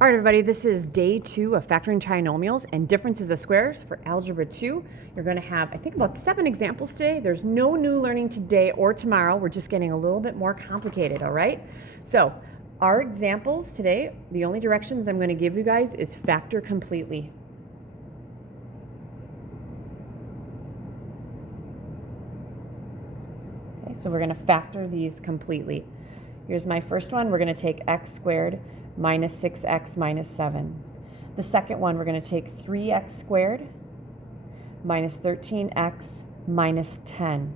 All right, everybody, this is day 2 of factoring trinomials and differences of squares for Algebra 2. You're going to have, I think, about 7 examples today. There's no new learning today or tomorrow. We're just getting a little bit more complicated, all right? So our examples today, the only directions I'm going to give you guys is factor completely. Okay, so we're going to factor these completely. Here's my first one. We're going to take x squared minus 6x minus 7. The second one, we're going to take 3x squared minus 13x minus 10.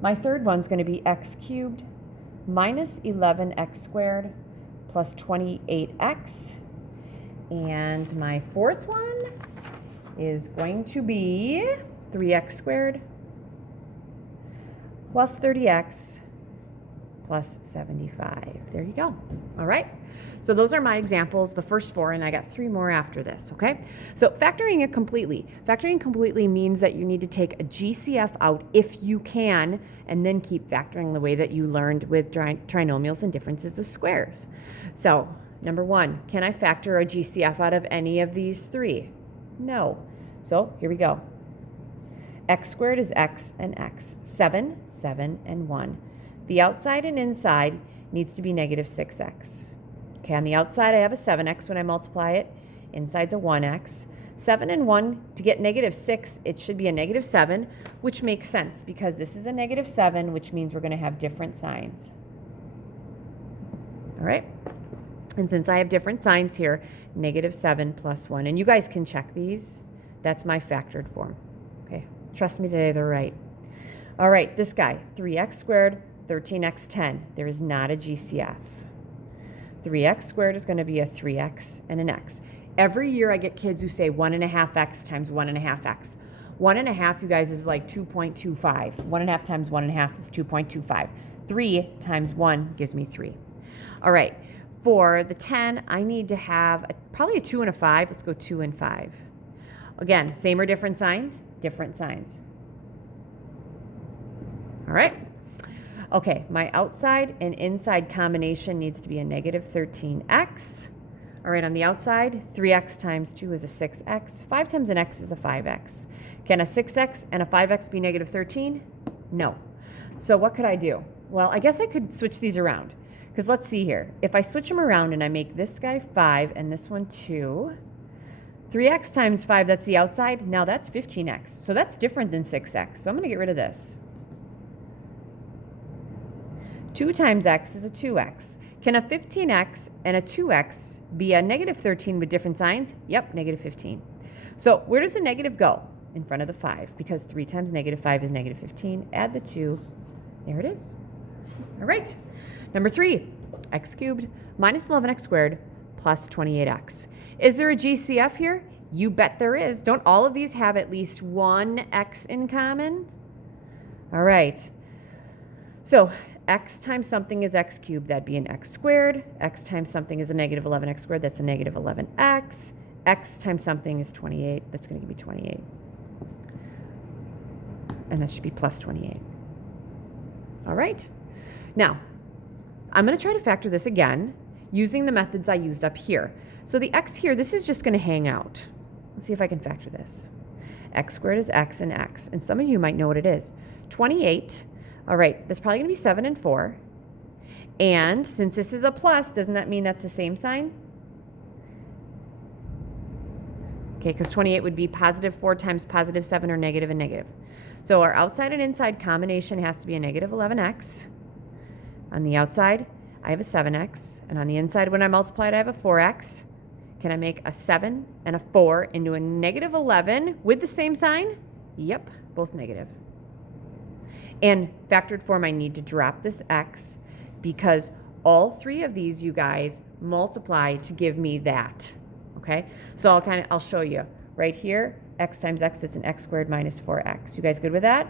My third one's going to be x cubed minus 11x squared plus 28x. And my fourth one is going to be 3x squared plus 30x plus 75. There you go. All right. So those are my examples, the first 4, and I got 3 more after this, okay? So factoring it completely. Factoring completely means that you need to take a GCF out if you can, and then keep factoring the way that you learned with trinomials and differences of squares. So, number 1, can I factor a GCF out of any of these 3? No. So here we go. X squared is x and x. 7, 7, and 1. The outside and inside needs to be negative 6x. Okay, on the outside I have a 7x when I multiply it. Inside's a 1x. 7 and 1, to get negative 6, it should be a negative 7, which makes sense because this is a negative 7, which means we're going to have different signs. All right? And since I have different signs here, negative 7 plus 1. And you guys can check these. That's my factored form. Okay, trust me today, they're right. All right, this guy, 3x squared, 13x 10. There is not a GCF. 3x squared is going to be a 3x and an x. Every year I get kids who say 1.5x times 1.5x. 1.5, you guys, is like 2.25. 1.5 times 1.5 is 2.25. 3 times 1 gives me 3. All right, for the 10, I need to have probably a 2 and a 5. Let's go 2 and 5. Again, same or different signs? Different signs. All right. Okay, my outside and inside combination needs to be a negative 13x. All right, on the outside, 3x times 2 is a 6x. 5 times an x is a 5x. Can a 6x and a 5x be negative 13? No. So what could I do? Well, I guess I could switch these around. Because let's see here. If I switch them around and I make this guy 5 and this one 2, 3x times 5, that's the outside. Now that's 15x. So that's different than 6x. So I'm going to get rid of this. 2 times x is a 2x. Can a 15x and a 2x be a negative 13 with different signs? Yep, negative 15. So where does the negative go? In front of the 5, because 3 times negative 5 is negative 15. Add the 2. There it is. All right. Number 3, x cubed minus 11x squared plus 28x. Is there a GCF here? You bet there is. Don't all of these have at least one x in common? All right. So x times something is x cubed, that'd be an x squared. X times something is a negative 11x squared, that's a negative 11x. X times something is 28, that's going to give me 28. And that should be plus 28. All right. Now, I'm going to try to factor this again using the methods I used up here. So the x here, this is just going to hang out. Let's see if I can factor this. X squared is x and x. And some of you might know what it is. 28. All right, that's probably going to be 7 and 4. And since this is a plus, doesn't that mean that's the same sign? Okay, because 28 would be positive 4 times positive 7 or negative and negative. So our outside and inside combination has to be a negative 11x. On the outside, I have a 7x. And on the inside, when I multiply it, I have a 4x. Can I make a 7 and a 4 into a negative 11 with the same sign? Yep, both negative. And factored form, I need to drop this x because all 3 of these, you guys, multiply to give me that. Okay? So I'll show you. Right here, x times x is an x squared minus 4x. You guys good with that?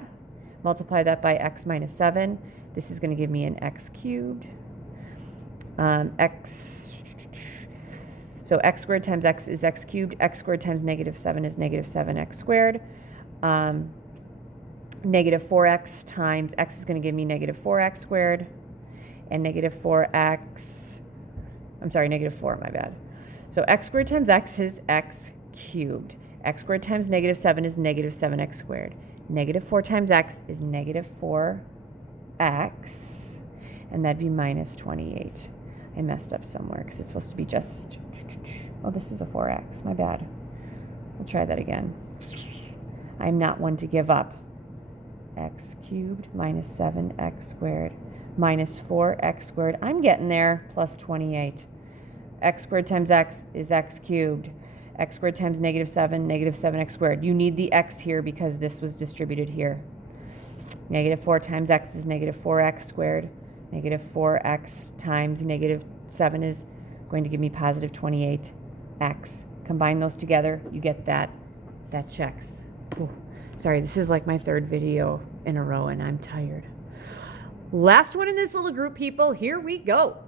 Multiply that by x minus 7. This is going to give me an x cubed. So x squared times x is x cubed. X squared times negative 7 is negative 7x squared. Negative 4x times x is going to give me negative 4x squared. And negative 4x I'm sorry, negative 4, my bad. So x squared times x is x cubed. X squared times negative 7 is negative 7x squared. Negative 4 times x is negative 4x, and that'd be minus 28. I messed up somewhere because it's supposed to be just, oh, this is a 4x, my bad. I'll try that again. I'm not one to give up. X cubed minus 7x squared minus 4x squared. I'm getting there, plus 28. X squared times x is x cubed. X squared times negative 7, negative 7x squared. You need the x here because this was distributed here. Negative 4 times x is negative 4x squared. Negative 4x times negative 7 is going to give me positive 28x. Combine those together, you get that. That checks. Ooh. Sorry, this is like my third video in a row and I'm tired. Last one in this little group, people. Here we go.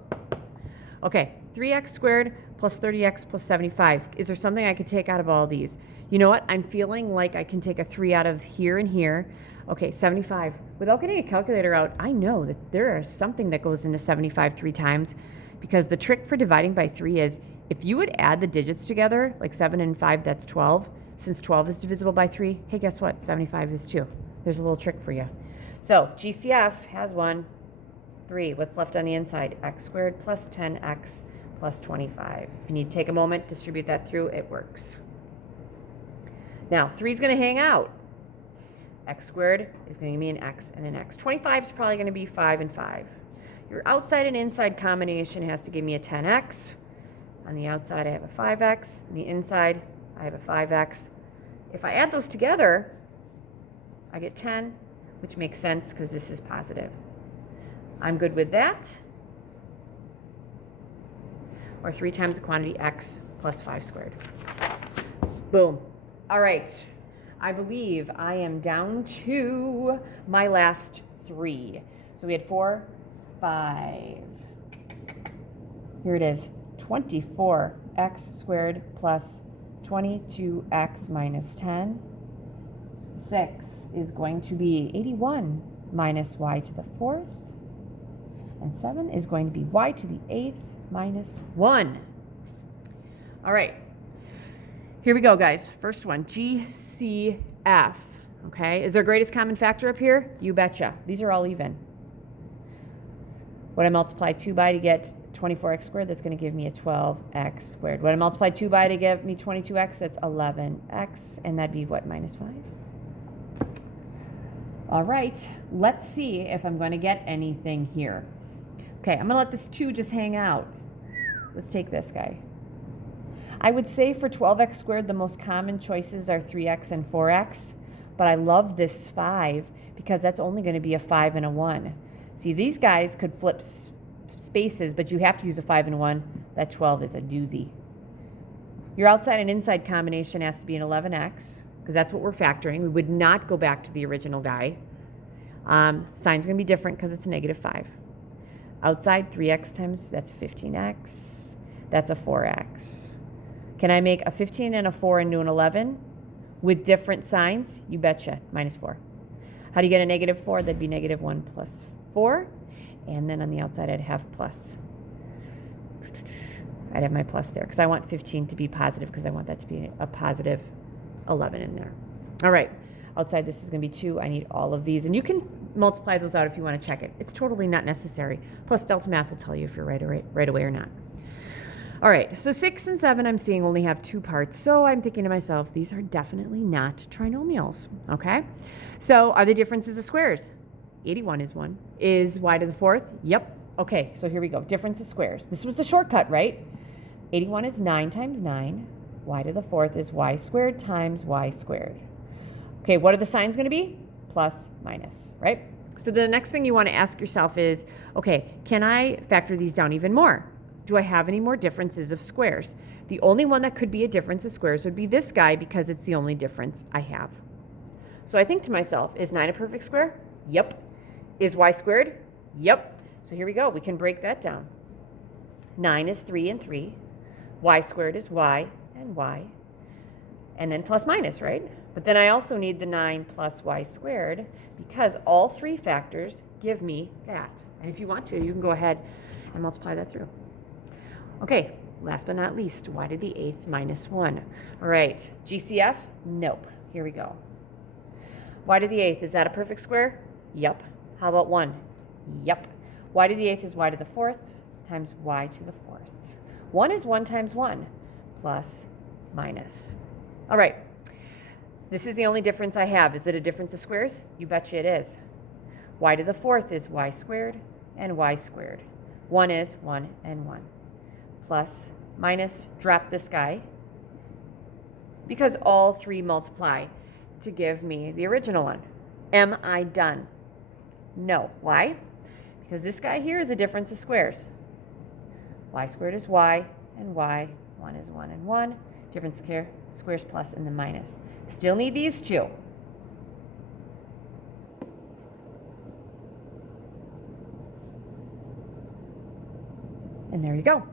Okay, 3x squared plus 30x plus 75. Is there something I could take out of all these? You know what? I'm feeling like I can take a 3 out of here and here. Okay, 75. Without getting a calculator out, I know that there is something that goes into 75 3 times, because the trick for dividing by 3 is if you would add the digits together, like 7 and 5, that's 12. Since 12 is divisible by 3, hey, guess what? 75 is 2. There's a little trick for you. So GCF has 1, 3. What's left on the inside? X squared plus 10x plus 25. If you need to take a moment, distribute that through, it works. Now, 3 is going to hang out. X squared is going to give me an x and an x. 25 is probably going to be 5 and 5. Your outside and inside combination has to give me a 10x. On the outside, I have a 5x. On the inside, I have a 5x. If I add those together, I get 10, which makes sense because this is positive. I'm good with that. Or 3 times the quantity x plus 5 squared. Boom. All right. I believe I am down to my last 3. So we had 4, 5. Here it is. 24x squared plus 22x minus 10. 6 is going to be 81 minus y to the 4th. And 7 is going to be y to the 8th minus 1. All right. Here we go, guys. First one, GCF. Okay. Is there greatest common factor up here? You betcha. These are all even. What I multiply 2 by to get 24x squared, that's going to give me a 12x squared. What I multiply 2 by to give me 22x, that's 11x. And that'd be what, minus 5? All right. Let's see if I'm going to get anything here. Okay, I'm going to let this 2 just hang out. Let's take this guy. I would say for 12x squared, the most common choices are 3x and 4x. But I love this 5 because that's only going to be a 5 and a 1. See, these guys could flip spaces, but you have to use a 5 and 1. That 12 is a doozy. Your outside and inside combination has to be an 11x, because that's what we're factoring. We would not go back to the original guy. Sign's going to be different because it's a negative 5. Outside, 3x times, that's 15x. That's a 4x. Can I make a 15 and a 4 into an 11 with different signs? You betcha, minus 4. How do you get a negative 4? That'd be negative 1 plus 4. And then on the outside, I'd have plus. I'd have my plus there because I want 15 to be positive because I want that to be a positive 11 in there. All right. Outside, this is going to be 2. I need all of these. And you can multiply those out if you want to check it. It's totally not necessary. Plus, Delta Math will tell you if you're right away or not. All right. So 6 and 7, I'm seeing only have 2 parts. So I'm thinking to myself, these are definitely not trinomials. Okay. So are the differences of squares? 81 is 1. Is y to the 4th? Yep. Okay. So here we go. Difference of squares. This was the shortcut, right? 81 is 9 times 9. Y to the 4th is y squared times y squared. Okay, what are the signs going to be? Plus, minus, right? So the next thing you want to ask yourself is, okay, can I factor these down even more? Do I have any more differences of squares? The only one that could be a difference of squares would be this guy because it's the only difference I have. So I think to myself, is 9 a perfect square? Yep. Is y squared? Yep. So here we go. We can break that down. 9 is 3 and 3. Y squared is y and y. And then plus minus, right? But then I also need the 9 plus y squared because all 3 factors give me that. And if you want to, you can go ahead and multiply that through. Okay, last but not least, y to the 8th minus 1. All right, GCF? Nope. Here we go. Y to the 8th, is that a perfect square? Yep. How about 1? Yep. Y to the 8th is y to the 4th times y to the 4th. 1 is 1 times 1 plus minus. All right, this is the only difference I have. Is it a difference of squares? You betcha it is. Y to the 4th is y squared and y squared. 1 is 1 and 1. Plus, minus, drop this guy, because all 3 multiply to give me the original one. Am I done? No. Why? Because this guy here is a difference of squares. Y squared is y, and y, 1 is 1 and 1. Difference of squares plus and then minus. Still need these 2. And there you go.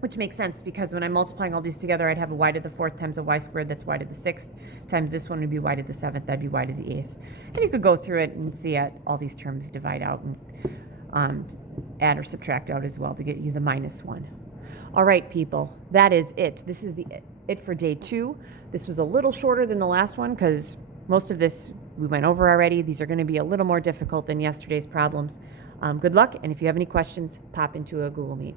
Which makes sense, because when I'm multiplying all these together, I'd have a y to the 4th times a y squared, that's y to the 6th, times this one would be y to the 7th, that'd be y to the 8th. And you could go through it and see all these terms divide out and add or subtract out as well to get you the minus 1. All right, people, that is it. This is it for day 2. This was a little shorter than the last one because most of this we went over already. These are going to be a little more difficult than yesterday's problems. Good luck, and if you have any questions, pop into a Google Meet.